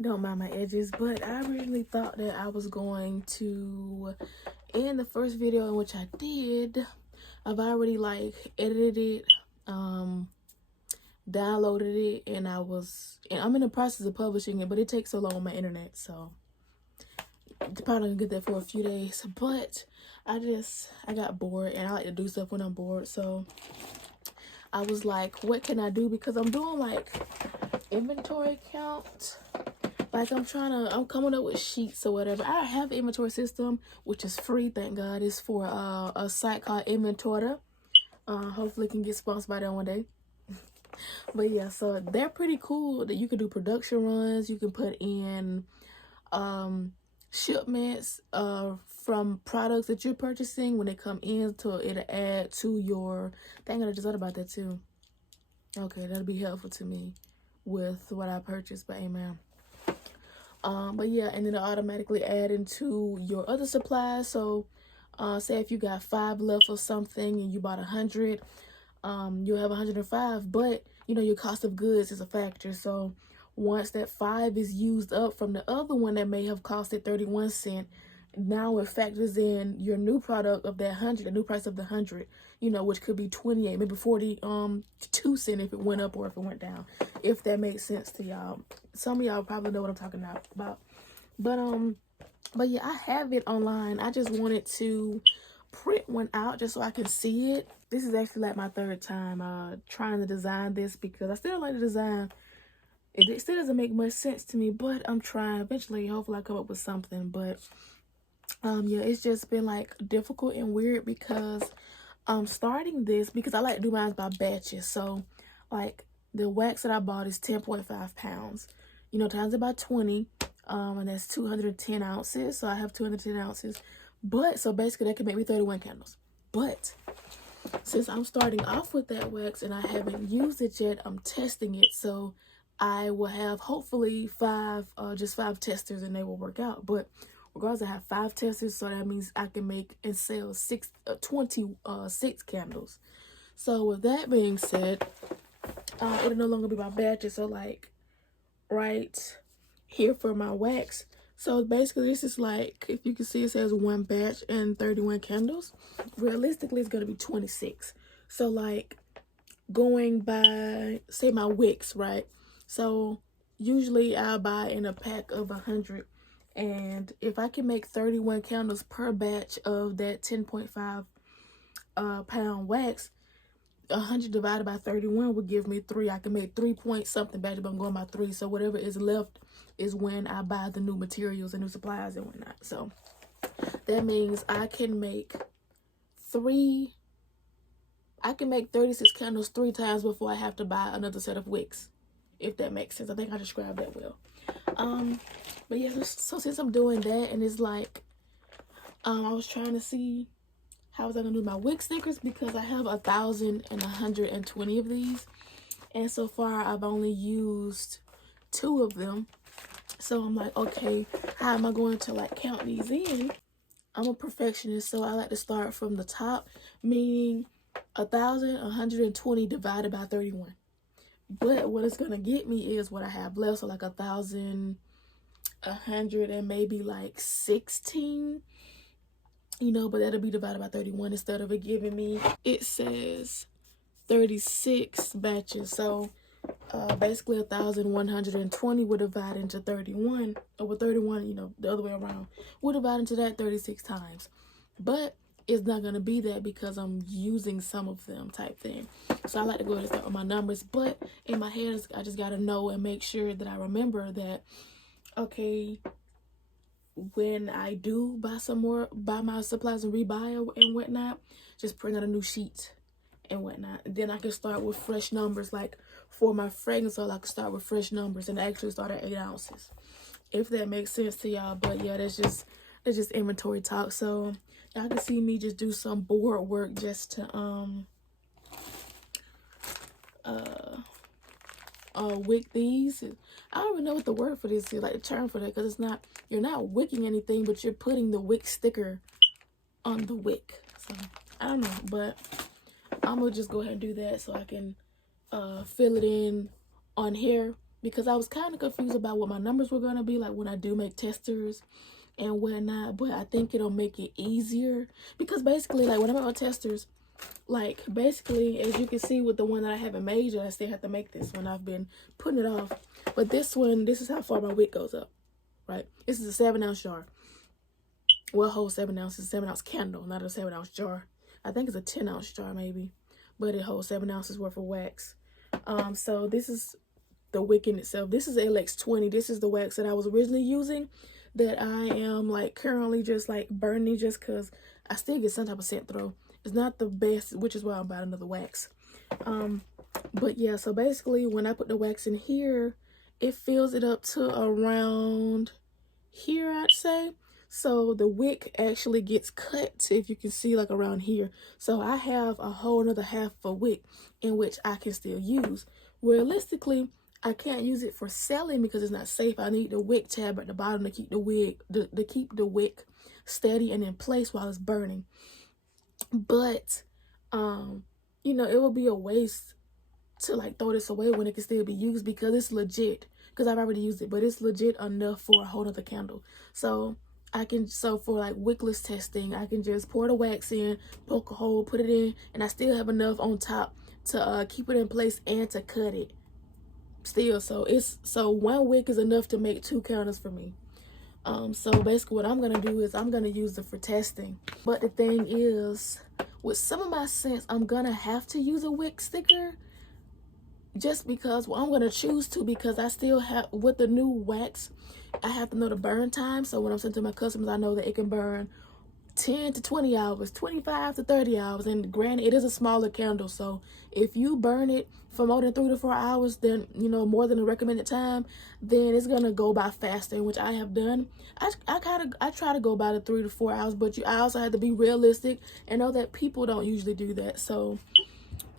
Don't mind my edges, but I originally thought that I was going to end the first video, in which I did. I've already like edited it, downloaded it, and I'm in the process of publishing it, but it takes so long on my internet, so probably gonna get that for a few days. But I got bored, and I like to do stuff when I'm bored, so I was like, what can I do? Because I'm doing like inventory count. Like I'm coming up with sheets or whatever. I have an inventory system, which is free, thank God. It's for a site called Inventora. Hopefully can get sponsored by them one day. But yeah, so they're pretty cool that you can do production runs. You can put in shipments from products that you're purchasing when they come in, to it'll add to your thing. I just thought about that too. Okay, that'll be helpful to me with what I purchased, but amen. But yeah, and then it'll automatically add into your other supplies. So say if you got 5 left or something and you bought 100, you'll have 105, but you know your cost of goods is a factor. So once that 5 is used up from the other one that may have costed 31 cents, now it factors in your new product of that 100, the new price of the 100, you know, which could be 28, maybe 42 cents if it went up or if it went down, if that makes sense to y'all. Some of y'all probably know what I'm talking about. But yeah, I have it online. I just wanted to print one out just so I can see it. This is actually like my 3rd time trying to design this, because I still like the design. It still doesn't make much sense to me, but I'm trying. Eventually, hopefully I come up with something. But yeah, it's just been like difficult and weird, because starting this, because I like to do mine by batches. So like the wax that I bought is 10.5 pounds, you know, times it by 20, and that's 210 ounces. So I have 210 ounces, but so basically that can make me 31 candles. But since I'm starting off with that wax and I haven't used it yet, I'm testing it. So I will have hopefully just 5 testers, and they will work out. But regardless, I have 5 testers, so that means I can make and sell 26 candles. So with that being said, it'll no longer be my batches. So like right here for my wax. So basically this is like, if you can see, it says 1 batch and 31 candles. Realistically, it's going to be 26. So like going by, say my wicks, right? So usually I'll buy in a pack of 100. And if I can make 31 candles per batch of that 10.5 pound wax, 100 divided by 31 would give me 3. I can make 3 point something batches, but I'm going by 3. So whatever is left is when I buy the new materials and new supplies and whatnot. So that means I can make 36 candles 3 times before I have to buy another set of wicks, if that makes sense. I think I described that well. But yeah, so since I'm doing that, and it's like I was trying to see how was I gonna do my wick stickers, because I have 1,120 of these, and so far I've only used 2 of them. So I'm like, okay, how am I going to like count these in? I'm a perfectionist, so I like to start from the top, meaning 1,120 divided by 31. But what it's gonna get me is what I have left, so like 1,100 and maybe like 16, you know, but that'll be divided by 31 instead of it giving me, it says 36 batches. So basically 1,120 would divide into 31, or with 31, you know, the other way around, would divide into that 36 times. But it's not going to be that, because I'm using some of them type thing. So I like to go ahead and start with my numbers, but in my head, I just got to know and make sure that I remember that, okay, when I do buy my supplies and rebuy and whatnot, just print out a new sheet and whatnot. And then I can start with fresh numbers. Like for my fragrance oil, I can start with fresh numbers and actually start at 8 ounces, if that makes sense to y'all. But yeah, that's just inventory talk. So y'all can see me just do some board work just to wick these. I don't even know what the word for this is, like the term for that, because it's not, you're not wicking anything, but you're putting the wick sticker on the wick. So I don't know, but I'm gonna just go ahead and do that so I can fill it in on here because I was kind of confused about what my numbers were going to be like when I do make testers and whatnot. But I think it'll make it easier, because basically, like, when I make my testers, like, basically, as you can see with the one that I haven't made yet, I still have to make this one. I've been putting it off. But this one, this is how far my wick goes up, right? This is a 7-ounce jar. Well, a whole 7 ounces, 7-ounce candle, not a 7-ounce jar. I think it's a 10-ounce jar maybe, but it holds 7 ounces worth of wax. So this is the wick in itself. This is LX20. This is the wax that I was originally using, that I am like currently just like burning, just because I still get some type of scent throw. It's not the best, which is why I'm buying another wax. But yeah, so basically when I put the wax in here, it fills it up to around here, I'd say. So the wick actually gets cut, if you can see, like around here. So I have a whole another half of a wick in which I can still use. Realistically, I can't use it for selling because it's not safe. I need the wick tab at the bottom to keep the wick, to keep the wick steady and in place while it's burning. But you know, it would be a waste to like throw this away when it can still be used, because it's legit, because I've already used it, but it's legit enough for a whole other candle. So I can, so for like wickless testing, I can just pour the wax in, poke a hole, put it in, and I still have enough on top to keep it in place and to cut it still. So one wick is enough to make 2 candles for me. So basically what I'm gonna do is I'm gonna use it for testing. But the thing is, with some of my scents, I'm gonna have to use a wick sticker, just because, well, I'm going to choose to, because I still have, with the new wax, I have to know the burn time. So when I'm sending to my customers, I know that it can burn 10 to 20 hours, 25 to 30 hours. And granted, it is a smaller candle. So if you burn it for more than 3 to 4 hours, then, you know, more than the recommended time, then it's going to go by faster, which I have done. I try to go by the 3 to 4 hours, but I also have to be realistic and know that people don't usually do that. So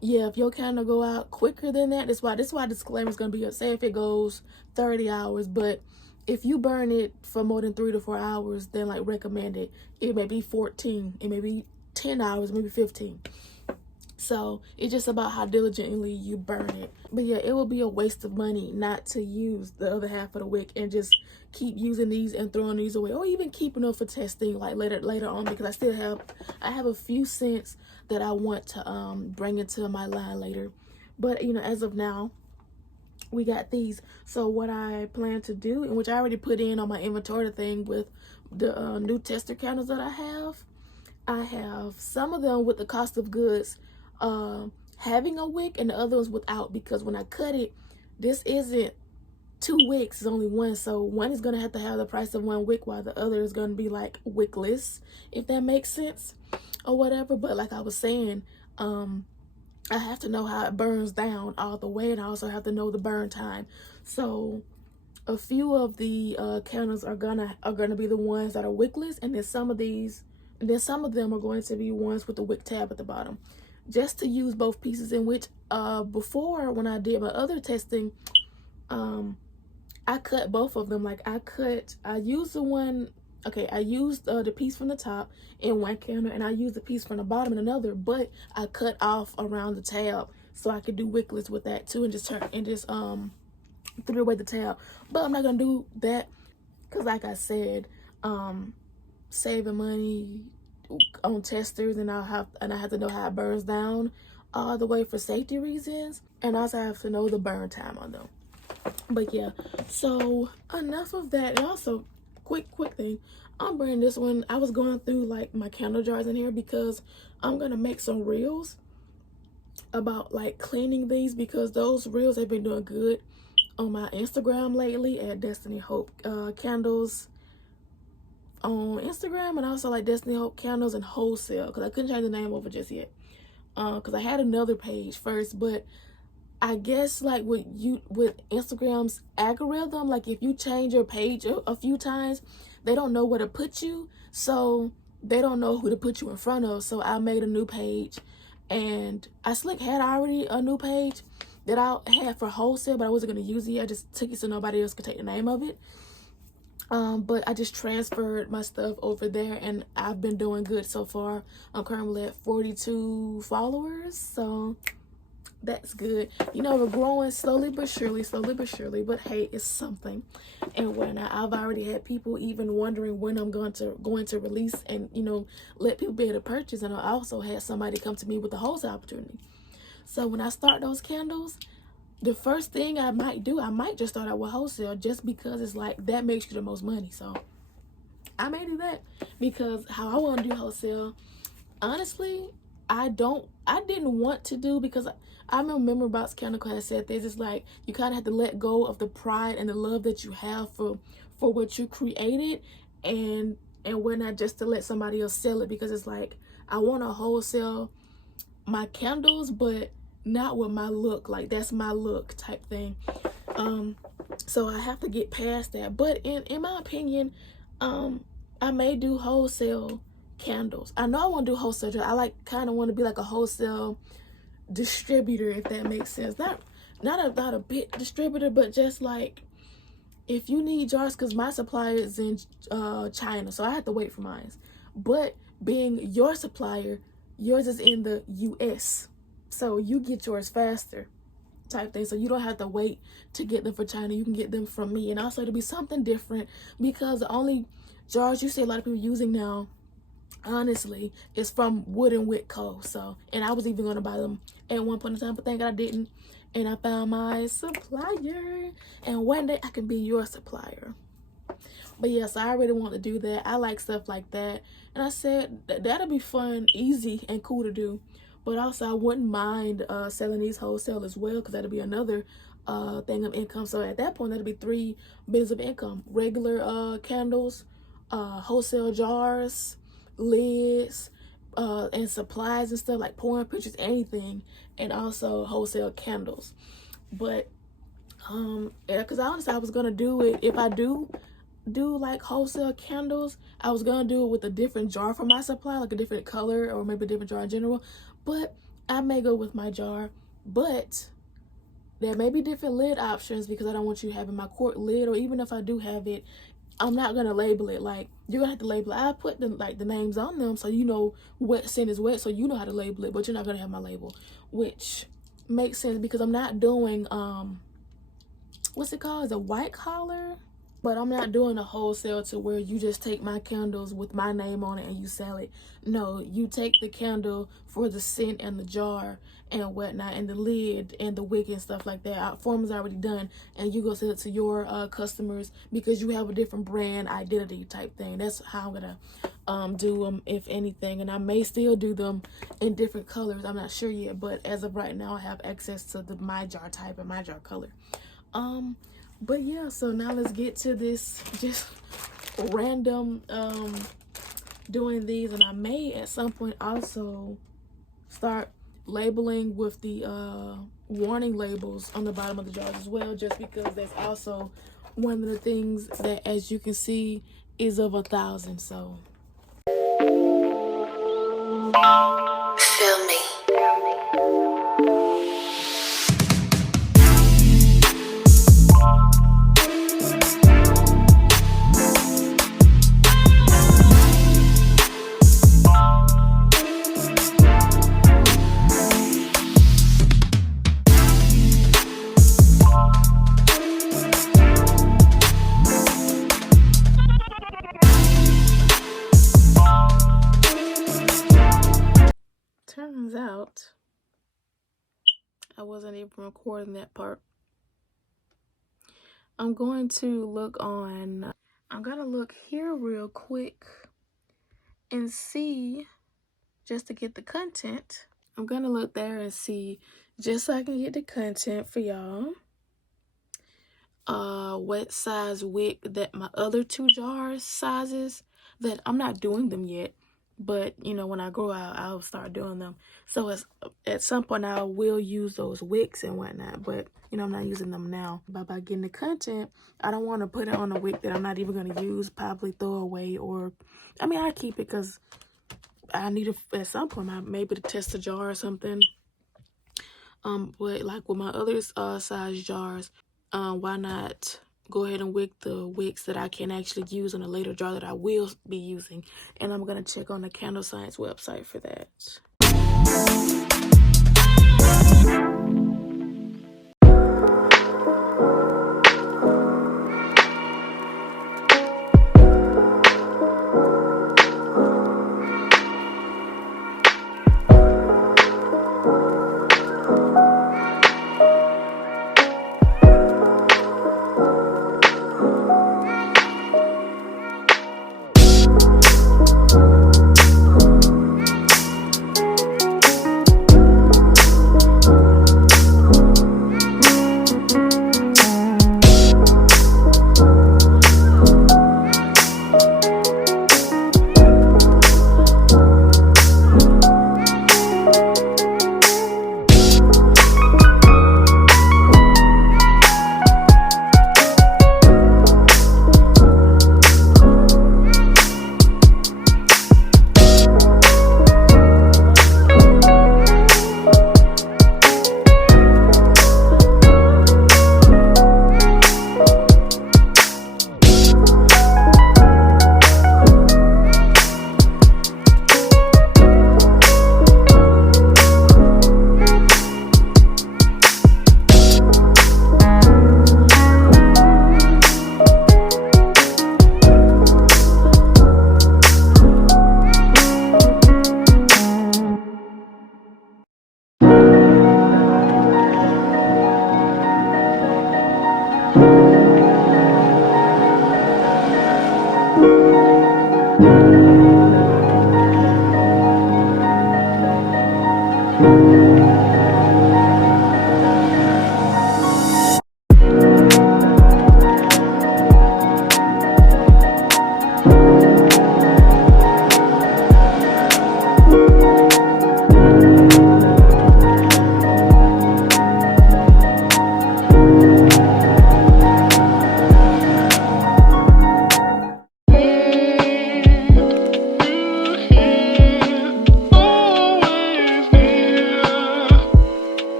yeah, if your candle go out quicker than that, that's why disclaimer is going to be, say if it goes 30 hours, but if you burn it for more than 3 to 4 hours, then like recommended, it may be 14, it may be 10 hours, maybe 15. So it's just about how diligently you burn it. But yeah, it will be a waste of money not to use the other half of the wick and just keep using these and throwing these away, or even keeping them for testing like later on, because I have a few scents that I want to bring into my line later. But you know, as of now, we got these. So what I plan to do, and which I already put in on my inventory thing with the new tester candles that I have some of them with the cost of goods having a wick, and the others without, because when I cut it, this isn't 2 wicks, it's only one. So one is gonna have to have the price of 1 wick, while the other is gonna be like wickless, if that makes sense or whatever. But like I was saying, I have to know how it burns down all the way, and I also have to know the burn time. So a few of the candles are gonna be the ones that are wickless, and then some of them are going to be ones with the wick tab at the bottom, just to use both pieces. In which before, when I did my other testing, I cut both of them. Like I used the piece from the top in one candle, and I used the piece from the bottom in another, but I cut off around the tab so I could do wickless with that too, and just threw away the tab. But I'm not gonna do that, because like I said, saving money on testers, and I have to know how it burns down all the way for safety reasons, and also have to know the burn time on them. But yeah, so enough of that. And also, quick thing, I'm bringing this one. I was going through like my candle jars in here, because I'm gonna make some reels about like cleaning these, because those reels have been doing good on my Instagram lately at Destiny Hope Candles on Instagram, and also like Destiny Hope Candles and Wholesale, because I couldn't change the name over just yet, because I had another page first. But I guess like with Instagram's algorithm, like if you change your page a few times, they don't know where to put you, so they don't know who to put you in front of. So I made a new page, and I had already a new page that I had for Wholesale, but I wasn't going to use it. I just took it so nobody else could take the name of it. But I just transferred my stuff over there, and I've been doing good so far. I'm currently at 42 followers, so that's good. You know, we're growing slowly but surely, but hey, it's something. And whatnot. I've already had people even wondering when I'm going to release and, you know, let people be able to purchase. And I also had somebody come to me with a wholesale opportunity. So when I start those candles, the first thing I might do, I might just start out with wholesale, just because it's like that makes you the most money. So I may do that, because how I want to do wholesale, honestly, I didn't want to do, because I remember about Candle Class said this, it's like you kind of have to let go of the pride and the love that you have for what you created, and whatnot, just to let somebody else sell it, because it's like I want to wholesale my candles, but not with my look, like that's my look type thing. So I have to get past that. But in my opinion, I may do wholesale candles. I know I want to do wholesale. I kind of want to be like a wholesale distributor, if that makes sense. Not a big distributor, but just like if you need jars, because my supplier is in China, so I have to wait for mine. But being your supplier, yours is in the US, so you get yours faster type thing, so you don't have to wait to get them for China. You can get them from me. And also to be something different, because the only jars you see a lot of people using now, honestly, is from Wood and Wick Co. So, and I was even going to buy them at one point in time, but thank God I didn't. And I found my supplier, and one day I can be your supplier. But yes, I really want to do that. I like stuff like that, and I said that'll be fun, easy, and cool to do. But also I wouldn't mind selling these wholesale as well, because that'll be another thing of income. So at that point, that'll be 3 bits of income: regular candles, wholesale jars, lids, and supplies and stuff like pouring pictures, anything, and also wholesale candles. But because honestly, I was gonna do it, if I do like wholesale candles, I was gonna do it with a different jar for my supply, like a different color, or maybe a different jar in general. But I may go with my jar, but there may be different lid options, because I don't want you having my quart lid, or even if I do have it, I'm not gonna label it. Like, you're gonna have to label it. I put the names on them, so you know what scent is what, so you know how to label it, but you're not gonna have my label, which makes sense, because I'm not doing what's it called? It's a white collar. But I'm not doing a wholesale to where you just take my candles with my name on it and you sell it. No, you take the candle for the scent and the jar and whatnot, and the lid and the wick and stuff like that. Our form is already done, and you go sell it to your customers, because you have a different brand identity type thing. That's how I'm gonna do them, if anything. And I may still do them in different colors. I'm not sure yet, but as of right now, I have access to my jar type and my jar color. But yeah, so now let's get to this just random doing these. And I may at some point also start labeling with the warning labels on the bottom of the jars as well, just because that's also one of the things that, as you can see, is of 1,000. So feel me. Turns out I wasn't even recording that part. I'm going to look here real quick and see, just to get the content. I'm gonna look there and see, just so I can get the content for y'all, what size wick that my other 2 jars sizes, that I'm not doing them yet, but you know, when I grow out, I'll start doing them. So at some point I will use those wicks and whatnot, but you know, I'm not using them now. But by getting the content, I don't want to put it on a wick that I'm not even going to use, probably throw away, or I mean, I keep it because I need it at some point, maybe to test a jar or something. But like with my other size jars, why not go ahead and wick the wicks that I can actually use in a later jar that I will be using. And I'm going to check on the Candle Science website for that.